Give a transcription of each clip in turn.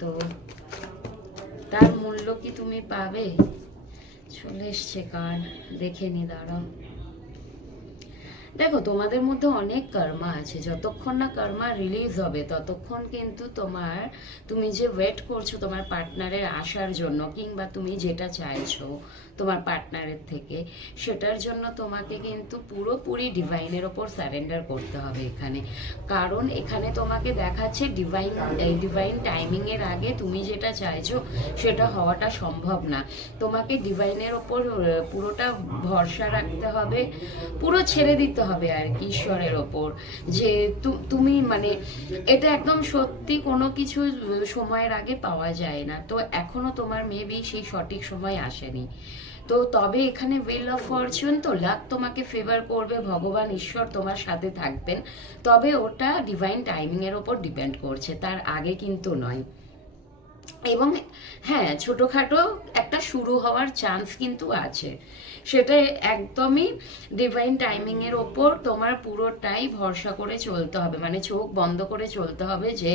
তো তার মূল্য কি তুমি পাবে? চলে এসছে কার্ড, দেখে নি, দাঁড়াও। দেখো, তোমাদের মধ্যে অনেক কর্মা আছে, যতক্ষণ না কর্মা রিলিজ হবে ততক্ষণ কিন্তু তুমি যে ওয়েট করছো তোমার পার্টনারের আসার জন্য, কিংবা তুমি যেটা চাইছো তোমার পার্টনারের থেকে, সেটার জন্য তোমাকে কিন্তু পুরোপুরি ডিভাইনের ওপর সারেন্ডার করতে হবে এখানে। কারণ এখানে তোমাকে দেখাচ্ছে ডিভাইন টাইমিং এর আগে তুমি যেটা চাইছো সেটা হওয়াটা সম্ভব না। তোমাকে ডিভাইনের ওপর পুরোটা ভরসা রাখতে হবে, পুরো ছেড়ে দিতে হবে আর কি ঈশ্বরের ওপর, যে তুমি মানে এটা একদম সত্যি, কোনো কিছু সময়ের আগে পাওয়া যায় না। তো এখনো তোমার মেবি সেই সঠিক সময় আসেনি। তো তবে এখানে হুইল অফ ফরচুন, তো লাক তোমাকে ফেভার করবে, ভগবান ঈশ্বর তোমার সাথে থাকবেন, তবে ওটা ডিভাইন টাইমিং এর ওপর ডিপেন্ড করছে, তার আগে কিন্তু নয়। এবং হ্যাঁ, ছোটখাটো একটা শুরু হওয়ার চান্স কিন্তু আছে, সেটা একদমই ডিভাইন টাইমিং এর ওপর তোমার পুরোটাই ভরসা করে চলতে হবে, মানে চোখ বন্ধ করে চলতে হবে যে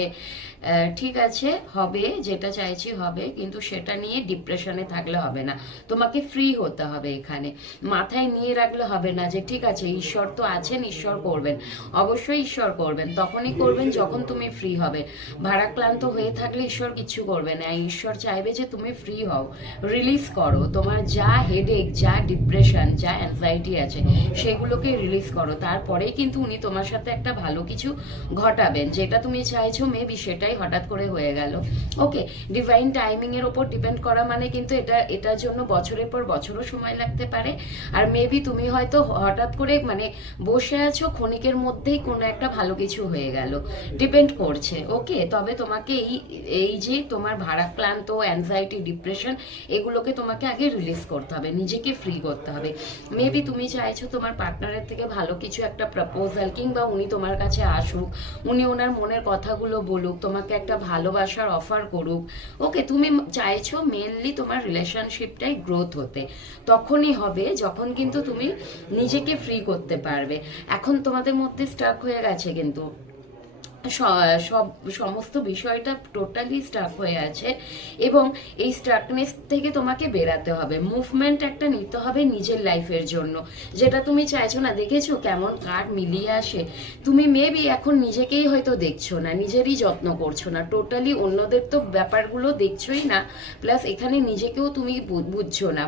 ঠিক আছে, হবে, যেটা চাইছি হবে, কিন্তু সেটা নিয়ে ডিপ্রেশনে থাকলে হবে না, তোমাকে ফ্রি হতে হবে। এখানে মাথায় নিয়ে রাখলে হবে না যে ঠিক আছে ঈশ্বর তো আছেন, ঈশ্বর করবেন, অবশ্যই ঈশ্বর করবেন, তখনই করবেন যখন তুমি ফ্রি হবে। ভারাক্রান্ত হয়ে থাকলে ঈশ্বর কিছু করবে না, ঈশ্বর চাইবে যে তুমি ফ্রি হও, রিলিজ করো, তোমার যা হেডেক, যা ডিপ্রেশন, যা অ্যাংজাইটি আছে সেগুলোকে রিলিজ করো, তারপরেই কিন্তু উনি তোমার সাথে একটা ভালো কিছু ঘটাবেন, যেটা তুমি চাইছো মেবি সেটাই হঠাৎ করে হয়ে গেল। ওকে, ডিভাইন টাইমিং এর ওপর ডিপেন্ড করা মানে কিন্তু এটার জন্য বছরের পর বছরও সময় লাগতে পারে, আর মেবি তুমি হয়তো হঠাৎ করে মানে বসে আছো, ক্ষণিকের মধ্যেই কোনো একটা ভালো কিছু হয়ে গেল, ডিপেন্ড করছে। ওকে, তবে তোমাকে এই যে তোমার ভারাক্রান্ত, অ্যাংজাইটি, ডিপ্রেশন, এগুলোকে তোমাকে আগে রিলিজ করতে হবে, নিজেকে ফ্রি করতে হবে। মেবি তুমি চাইছো তোমার পার্টনারের থেকে ভালো কিছু একটা প্রপোজাল, কিংবা উনি তোমার কাছে আসুক, উনি ওনার মনের কথাগুলো বলুক, তোমাকে একটা ভালোবাসার অফার করুক। ওকে, তুমি চাইছো মেনলি তোমার রিলেশনশিপটাই গ্রোথ হতে, তখনই হবে যখন কিন্তু তুমি নিজেকে ফ্রি করতে পারবে। এখন তোমাদের মধ্যে স্টাক হয়ে গেছে কিন্তু সব সমস্ত বিষয়টা টোটালি স্টাক হয়ে আছে, এবং এই স্টাকনেস থেকে তোমাকে বেরাতে হবে, মুভমেন্ট একটা নিতে হবে নিজের লাইফের জন্য, যেটা তুমি চাইছো না। দেখেছো কেমন কার্ড মিলিয়ে আসে? তুমি মেবি এখন নিজেকেই হয়তো দেখছো না, নিজেরই যত্ন করছো না, টোটালি অন্যদের তো ব্যাপারগুলো দেখছোই না, প্লাস এখানে নিজেকেও তুমি বুঝছো না।